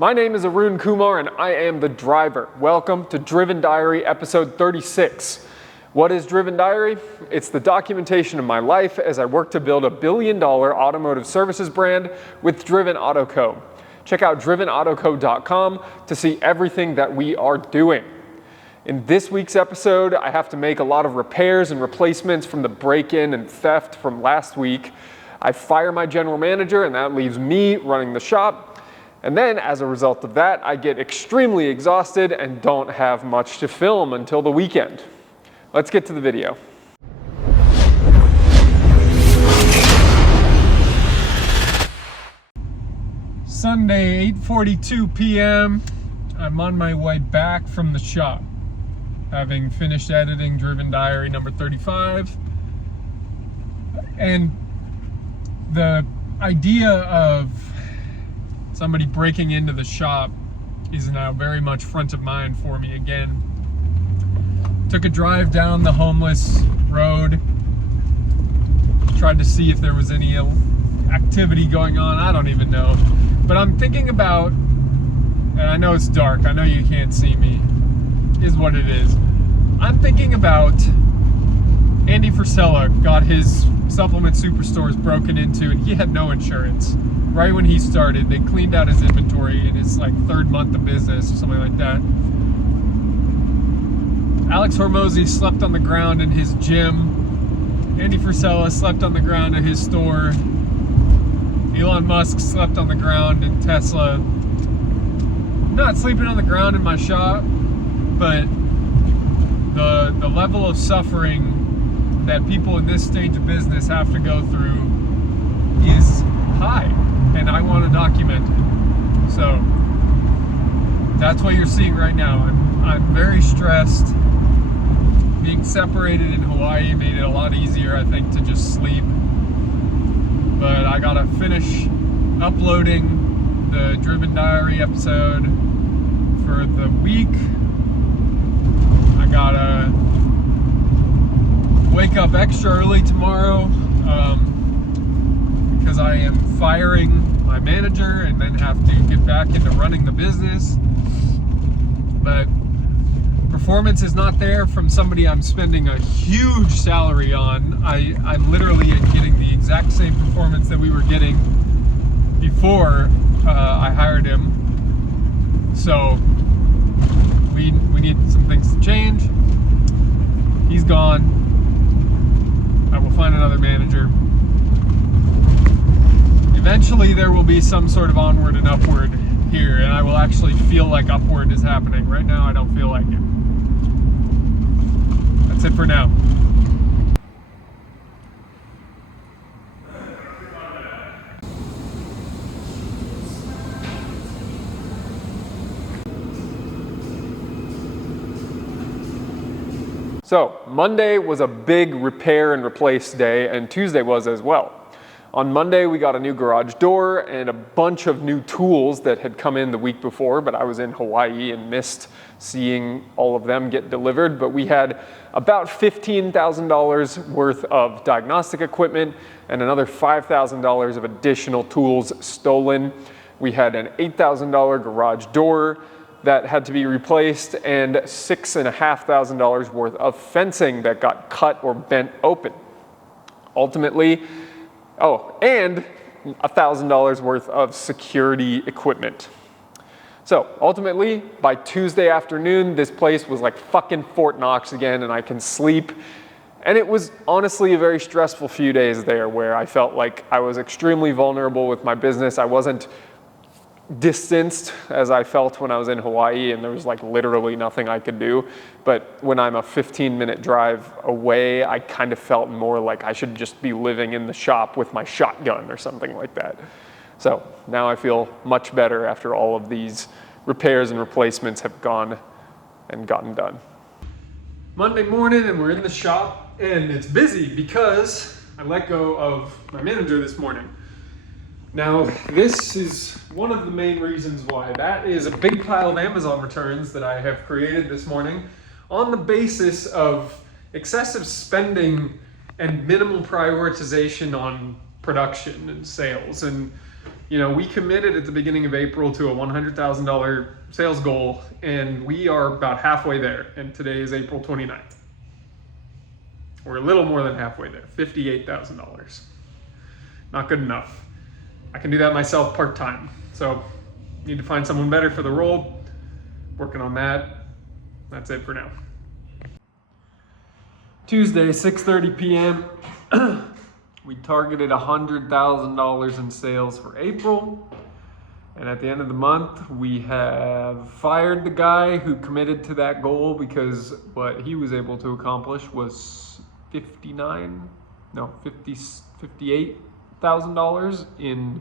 My name is Arun Kumar and I am the driver. Welcome to Driven Diary episode 36. What is Driven Diary? It's the documentation of my life as I work to build a billion-dollar automotive services brand with Driven Auto Co. Check out drivenautoco.com to see everything that we are doing. In this week's episode, I have to make a lot of repairs and replacements from the break-in and theft from last week. I fire my general manager and that leaves me running the shop. And then, as a result of that, I get extremely exhausted and don't have much to film until the weekend. Let's get to the video. Sunday, 8:42 p.m. I'm on my way back from the shop, having finished editing Driven Diary number 35. And the idea of somebody breaking into the shop is now very much front of mind for me again. Took a drive down the homeless road, tried to see if there was any activity going on. I don't even know. But I'm thinking about, and I know it's dark, I know you can't see me, is what it is. I'm thinking about Andy Frisella got his supplement superstores broken into and he had no insurance. Right when he started, they cleaned out his inventory in his third month of business or something like that. Alex Hormozy slept on the ground in his gym. Andy Frisella slept on the ground at his store. Elon Musk slept on the ground in Tesla. I'm not sleeping on the ground in my shop, but the level of suffering that people in this stage of business have to go through is high, and I want to document it. So that's what you're seeing right now. I'm very stressed. Being separated in Hawaii made it a lot easier, I think, to just sleep. But I gotta finish uploading the Driven Diary episode for the week. I gotta wake up extra early tomorrow because I am firing my manager and then have to get back into running the business. But performance is not there from somebody I'm spending a huge salary on. I'm literally getting the exact same performance that we were getting before I hired him. So we need some things to change. He's gone. I will find another manager. Eventually there will be some sort of onward and upward here, and I will actually feel like upward is happening. Right now I don't feel like it. That's it for now. So, Monday was a big repair and replace day, and Tuesday was as well. On Monday, we got a new garage door and a bunch of new tools that had come in the week before, but I was in Hawaii and missed seeing all of them get delivered. But we had about $15,000 worth of diagnostic equipment and another $5,000 of additional tools stolen. We had an $8,000 garage door that had to be replaced and $6,500 worth of fencing that got cut or bent open. Ultimately, and $1,000 worth of security equipment. So ultimately, by Tuesday afternoon, this place was like fucking Fort Knox again, and I can sleep. And it was honestly a very stressful few days there where I felt like I was extremely vulnerable with my business. I wasn't distanced as I felt when I was in Hawaii, and there was literally nothing I could do. But when I'm a 15-minute drive away, I kind of felt more like I should just be living in the shop with my shotgun or something like that. So now I feel much better after all of these repairs and replacements have gone and gotten done. Monday morning and we're in the shop and it's busy because I let go of my manager this morning. Now, this is one of the main reasons why. That is a big pile of Amazon returns that I have created this morning on the basis of excessive spending and minimal prioritization on production and sales. And You know, we committed at the beginning of April to a $100,000 sales goal, and we are about halfway there, and today is April 29th. We're a little more than halfway there, $58,000. Not good enough. I can do that myself part-time, so need to find someone better for the role. Working on that. That's it for now. Tuesday, 6:30 p.m. We targeted $100,000 in sales for April. And at the end of the month, we have fired the guy who committed to that goal because what he was able to accomplish was $58,000 in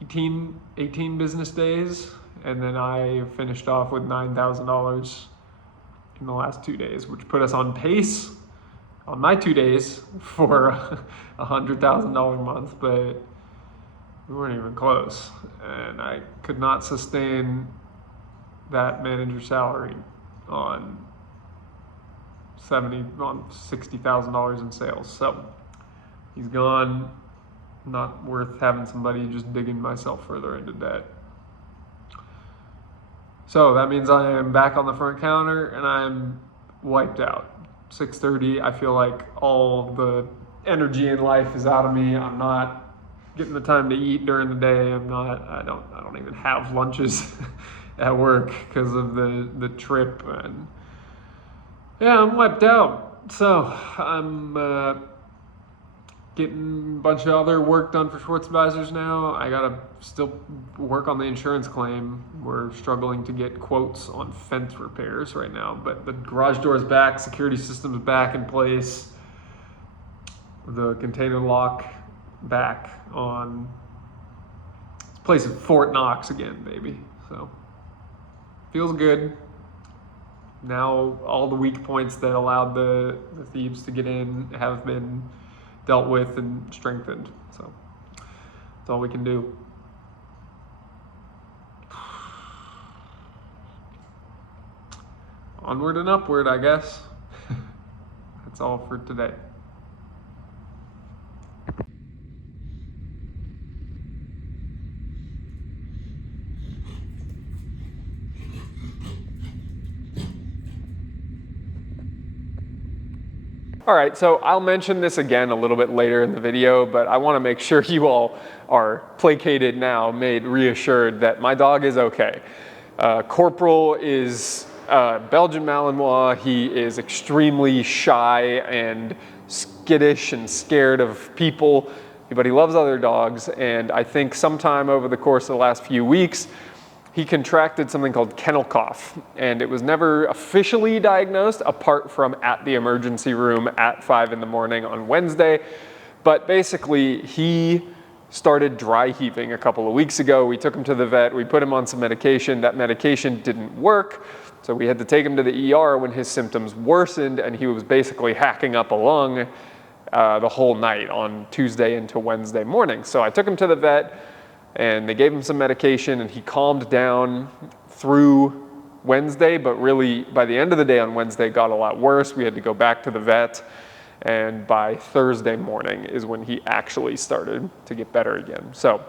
18 business days. And then I finished off with $9,000 in the last 2 days, which put us on pace on my 2 days for a $100,000 month, but we weren't even close. And I could not sustain that manager salary on $60,000 in sales. So he's gone. Not worth having somebody just digging myself further into debt. So that means I am back on the front counter and I'm wiped out. 6:30, I feel like all the energy in life is out of me. I'm not getting the time to eat during the day. I don't even have lunches at work because of the trip, and yeah, I'm wiped out. So I'm getting a bunch of other work done for Schwartz Advisors now. I gotta still work on the insurance claim. We're struggling to get quotes on fence repairs right now, but the garage door is back, security system's back in place, the container lock back on. This place is Fort Knox again, baby. So feels good. Now all the weak points that allowed the thieves to get in have been dealt with and strengthened. So that's all we can do. Onward and upward, I guess. That's all for today. All right, so I'll mention this again a little bit later in the video, but I want to make sure you all are placated now, made reassured that my dog is okay. Corporal is Belgian Malinois. He is extremely shy and skittish and scared of people, but he loves other dogs, and I think sometime over the course of the last few weeks, he contracted something called kennel cough, and it was never officially diagnosed apart from at the emergency room at 5 in the morning on Wednesday. But basically, he started dry heaving a couple of weeks ago. We took him to the vet, we put him on some medication. That medication didn't work, so we had to take him to the ER when his symptoms worsened, and he was basically hacking up a lung the whole night on Tuesday into Wednesday morning. So I took him to the vet, and they gave him some medication, and he calmed down through Wednesday, but really by the end of the day on Wednesday, it got a lot worse. We had to go back to the vet, and by Thursday morning is when he actually started to get better again. So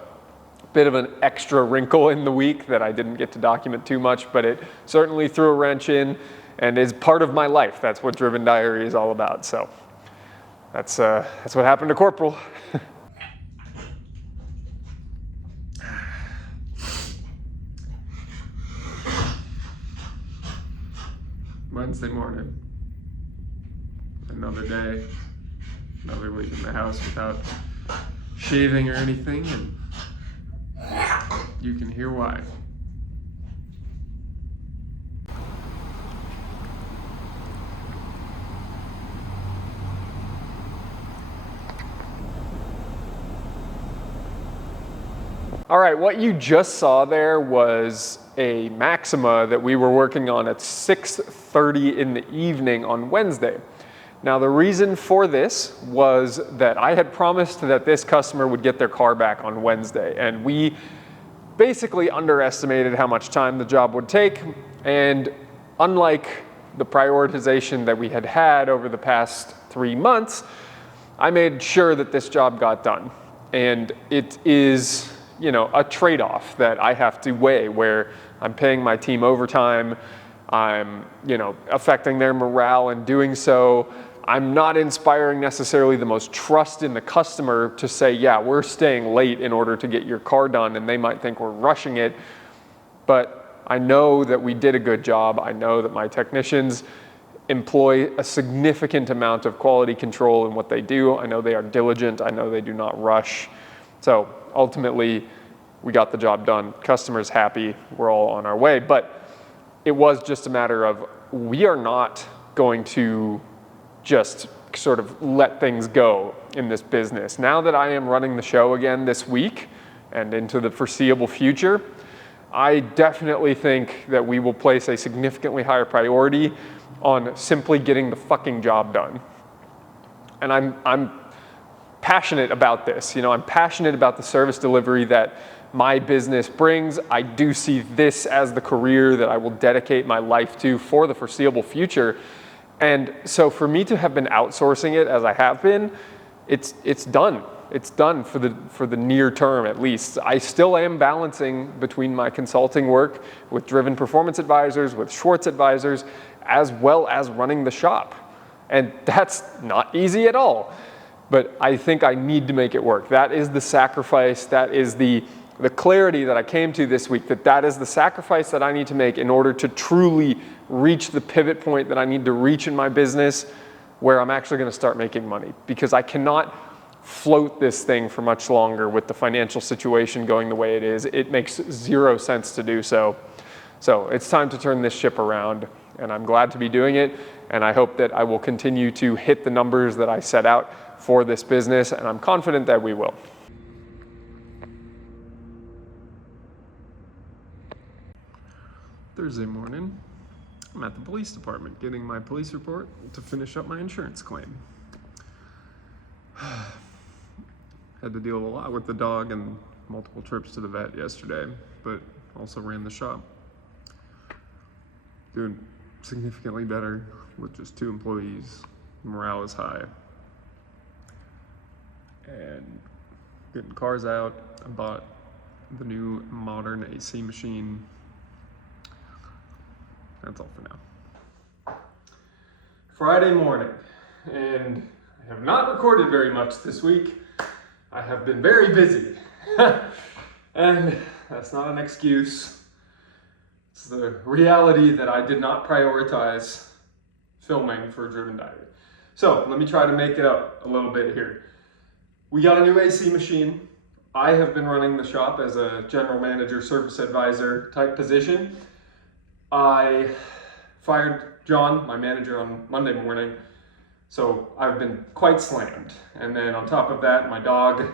a bit of an extra wrinkle in the week that I didn't get to document too much, but it certainly threw a wrench in and is part of my life. That's what Driven Diary is all about. So that's what happened to Corporal. Wednesday morning, another day, another week in the house without shaving or anything, and you can hear why. All right, what you just saw there was a Maxima that we were working on at 6:30 in the evening on Wednesday. Now the reason for this was that I had promised that this customer would get their car back on Wednesday, and we basically underestimated how much time the job would take, and unlike the prioritization that we had had over the past 3 months, I made sure that this job got done. And it is a trade-off that I have to weigh, where I'm paying my team overtime, I'm, affecting their morale in doing so. I'm not inspiring necessarily the most trust in the customer to say, yeah, we're staying late in order to get your car done, and they might think we're rushing it. But I know that we did a good job. I know that my technicians employ a significant amount of quality control in what they do. I know they are diligent. I know they do not rush. So ultimately, we got the job done. Customers happy. We're all on our way. But it was just a matter of, we are not going to just sort of let things go in this business. Now that I am running the show again this week and into the foreseeable future, I definitely think that we will place a significantly higher priority on simply getting the fucking job done. And I'm passionate about this. I'm passionate about the service delivery that my business brings. I do see this as the career that I will dedicate my life to for the foreseeable future. And so for me to have been outsourcing it as I have been, it's done. It's done for the near term, at least. I still am balancing between my consulting work with Driven Performance Advisors, with Schwartz Advisors, as well as running the shop. And that's not easy at all. But I think I need to make it work. That is the sacrifice. That is the clarity that I came to this week, that is the sacrifice that I need to make in order to truly reach the pivot point that I need to reach in my business, where I'm actually going to start making money. Because I cannot float this thing for much longer with the financial situation going the way it is. It makes zero sense to do so. So it's time to turn this ship around, and I'm glad to be doing it, and I hope that I will continue to hit the numbers that I set out for this business, and I'm confident that we will. Thursday morning, I'm at the police department getting my police report to finish up my insurance claim. Had to deal a lot with the dog and multiple trips to the vet yesterday, but also ran the shop. Doing significantly better with just 2 employees. Morale is high. And getting cars out. I bought the new modern AC machine. That's all for now. Friday morning, and I have not recorded very much this week. I have been very busy. And that's not an excuse. It's the reality that I did not prioritize filming for Driven Diary. So let me try to make it up a little bit here. We got a new AC machine. I have been running the shop as a general manager, service advisor type position. I fired John, my manager, on Monday morning. So I've been quite slammed. And then on top of that, my dog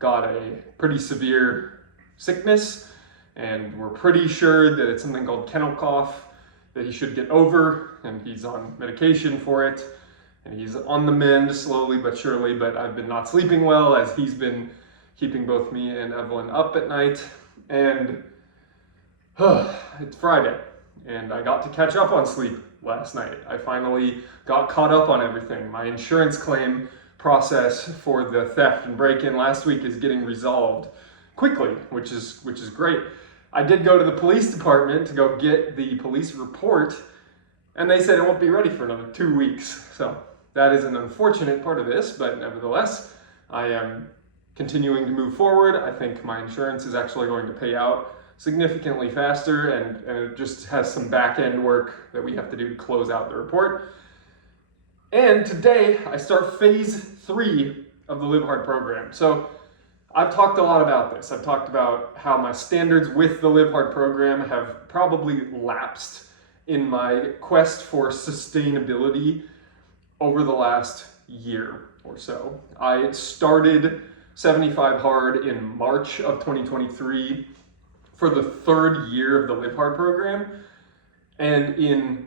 got a pretty severe sickness, and we're pretty sure that it's something called kennel cough that he should get over, and he's on medication for it, and he's on the mend slowly but surely. But I've been not sleeping well, as he's been keeping both me and Evelyn up at night. And it's Friday, and I got to catch up on sleep last night. I finally got caught up on everything. My insurance claim process for the theft and break-in last week is getting resolved quickly, which is great. I did go to the police department to go get the police report, and they said it won't be ready for another 2 weeks. So that is an unfortunate part of this, but nevertheless, I am continuing to move forward. I think my insurance is actually going to pay out significantly faster, and it just has some back-end work that we have to do to close out the report. And today I start phase 3 of the Live Hard program. So I've talked a lot about this. I've talked about how my standards with the Live Hard program have probably lapsed in my quest for sustainability over the last year or so. I started 75 Hard in March of 2023 for the 3rd year of the Live Hard program. And in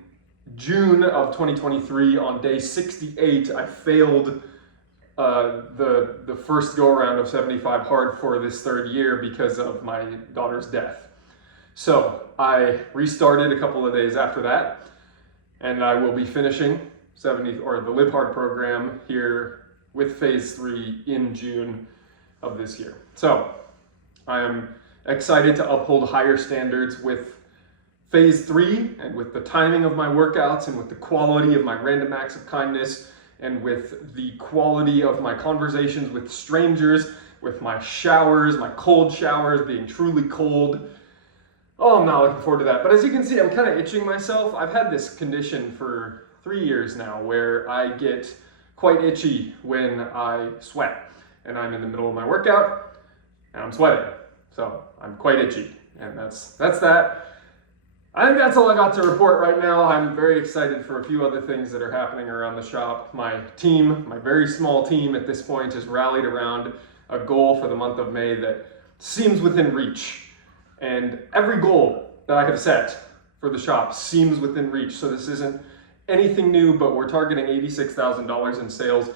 June of 2023, on day 68, I failed the first go-around of 75 Hard for this 3rd year because of my daughter's death. So I restarted a couple of days after that, and I will be finishing the Live Hard program here with phase 3 in June of this year. So I am excited to uphold higher standards with phase 3 and with the timing of my workouts and with the quality of my random acts of kindness and with the quality of my conversations with strangers, with my showers, my cold showers being truly cold. Oh, I'm not looking forward to that. But as you can see, I'm kind of itching myself. I've had this condition for 3 years now where I get quite itchy when I sweat. And I'm in the middle of my workout and I'm sweating. So I'm quite itchy. And that's that. I think that's all I got to report right now. I'm very excited for a few other things that are happening around the shop. My team, my very small team at this point, has rallied around a goal for the month of May that seems within reach. And every goal that I have set for the shop seems within reach. So this isn't anything new, but we're targeting $86,000 in sales,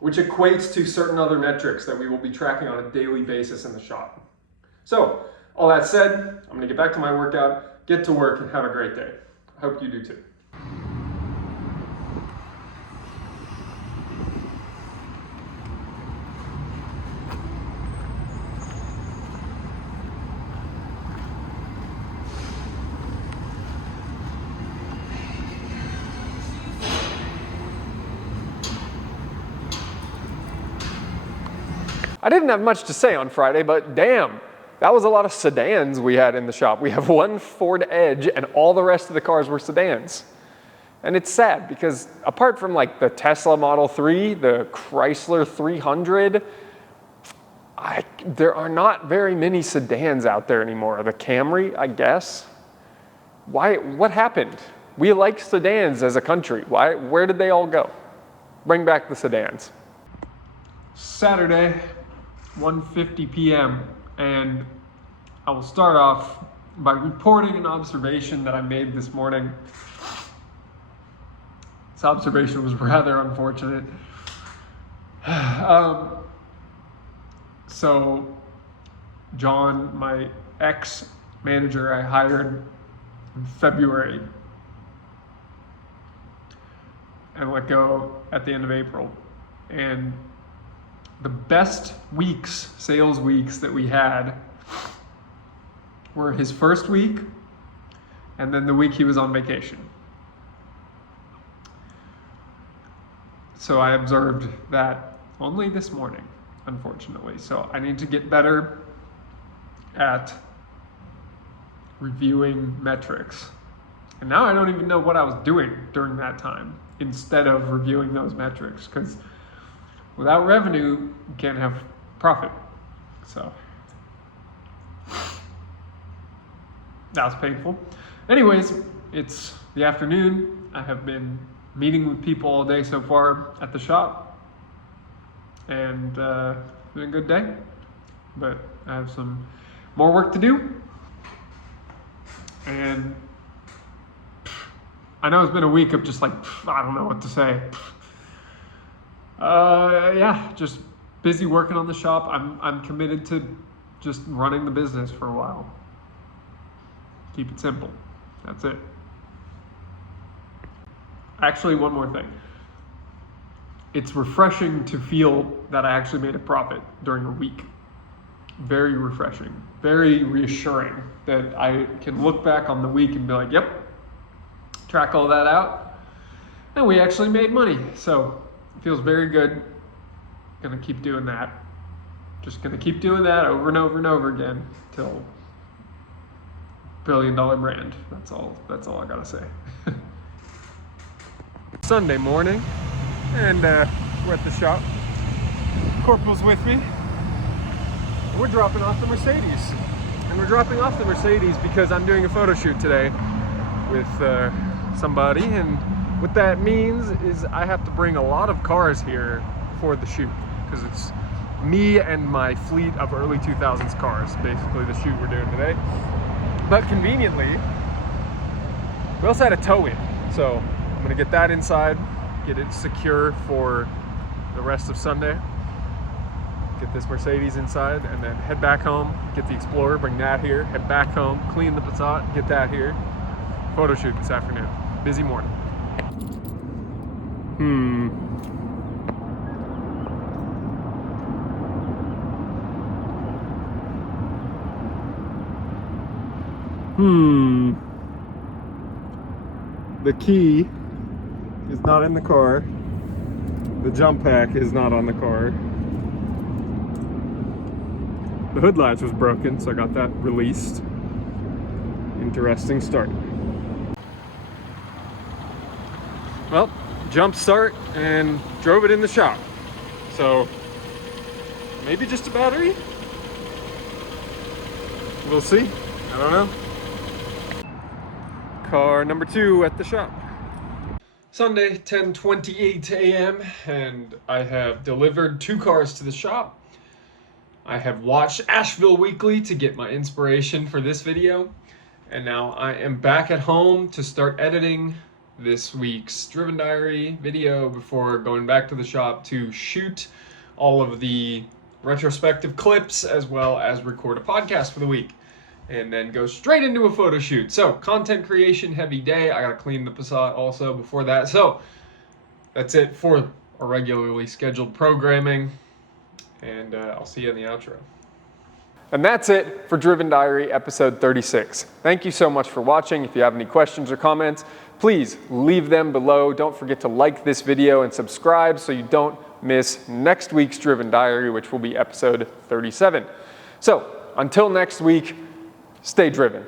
which equates to certain other metrics that we will be tracking on a daily basis in the shop. So all that said, I'm gonna get back to my workout, get to work, and have a great day. I hope you do too. I didn't have much to say on Friday, but damn, that was a lot of sedans we had in the shop. We have one Ford Edge and all the rest of the cars were sedans. And it's sad because apart from like the Tesla Model 3, the Chrysler 300, there are not very many sedans out there anymore. The Camry, I guess. What happened? We like sedans as a country. Where did they all go? Bring back the sedans. Saturday, 1:50 p.m. and I will start off by reporting an observation that I made this morning. This observation was rather unfortunate. So John, my ex-manager I hired in February and let go at the end of April. And the best weeks, sales weeks that we had were his first week and then the week he was on vacation. So I observed that only this morning, unfortunately. So I need to get better at reviewing metrics. And now I don't even know what I was doing during that time instead of reviewing those metrics, because without revenue, you can't have profit. So that was painful. Anyways, it's the afternoon. I have been meeting with people all day so far at the shop, and it's been a good day, but I have some more work to do. And I know it's been a week of just like, I don't know what to say. Yeah, just busy working on the shop. I'm committed to just running the business for a while. Keep it simple. That's it. Actually, one more thing. It's refreshing to feel that I actually made a profit during a week. Very refreshing, very reassuring that I can look back on the week and be like, yep, track all that out, and we actually made money. So it feels very good. Gonna keep doing that. Just gonna keep doing that over and over and over again till $1 billion brand. That's all I gotta say. Sunday morning, and we're at the shop. Corporal's with me. We're dropping off the Mercedes. And we're dropping off the Mercedes because I'm doing a photo shoot today with somebody, and what that means is I have to bring a lot of cars here for the shoot, because it's me and my fleet of early 2000s cars, basically the shoot we're doing today. But conveniently, we also had a tow-in, so I'm gonna get that inside, get it secure for the rest of Sunday, get this Mercedes inside, and then head back home, get the Explorer, bring that here, head back home, clean the Passat, get that here. Photo shoot this afternoon. Busy morning. The key is not in the car. The jump pack is not on the car. The hood latch was broken, so I got that released. Interesting start. Well, jump start and drove it in the shop. So maybe just a battery? We'll see. I don't know. Car number 2 at the shop. Sunday, 10:28 a.m. and I have delivered 2 cars to the shop. I have watched Asheville Weekly to get my inspiration for this video. And now I am back at home to start editing this week's Driven Diary video before going back to the shop to shoot all of the retrospective clips as well as record a podcast for the week. And then go straight into a photo shoot. So, content creation, heavy day. I gotta clean the Passat also before that. So, that's it for our regularly scheduled programming. And I'll see you in the outro. And that's it for Driven Diary episode 36. Thank you so much for watching. If you have any questions or comments, please leave them below. Don't forget to like this video and subscribe so you don't miss next week's Driven Diary, which will be episode 37. So, until next week, stay driven.